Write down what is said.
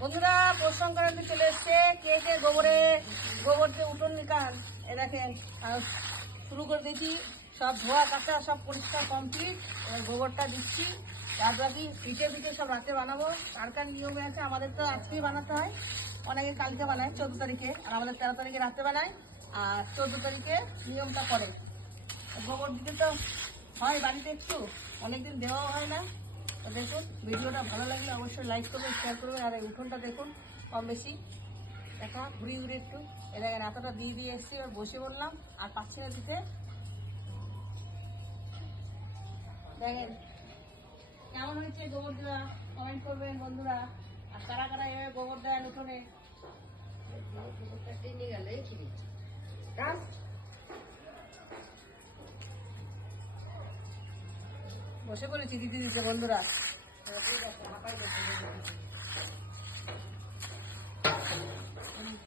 বন্ধুরা পৌষ সংক্রান্তি চলে এসছে। কে কে গোবর দিয়ে উঠোন নিকান এ দেখেন শুরু করে দিয়েছি। সব ধোয়া কাঁচা সব পরিষ্কার কমপ্লিট। এবার গোবরটা দিচ্ছি। রাত বাকি পিঠে সব রাতে বানাবো। কার কার নিয়মে আছে, আমাদের তো আজকেই বানাতে হয়, অনেকে কালকে বানায় 14 তারিখে, আর আমাদের 13 তারিখে রাতে বানায়, আর 14 তারিখে নিয়মটা করে। গোবর দিতে তো হয় বাড়িতে, একটু অনেকদিন দেওয়াও হয় না। তো দেখুন, ভিডিওটা ভালো লাগলে অবশ্যই লাইক করবেন, শেয়ার করবেন। আর এই উঠোনটা দেখুন কম বেশি দেখা ঘুরিয়ে একটু এ দেখেন এতটা দিয়ে এসেছি। এবার বসে বললাম, আর পাচ্ছি না দিতে। দেখেন কেমন হয়েছে গোবর দেওয়া, কমেন্ট করবেন বন্ধুরা। আর কারা কারা এভাবে গোবর দেয় উঠোনে। বসে পড়েছি দিতে বন্ধুরা।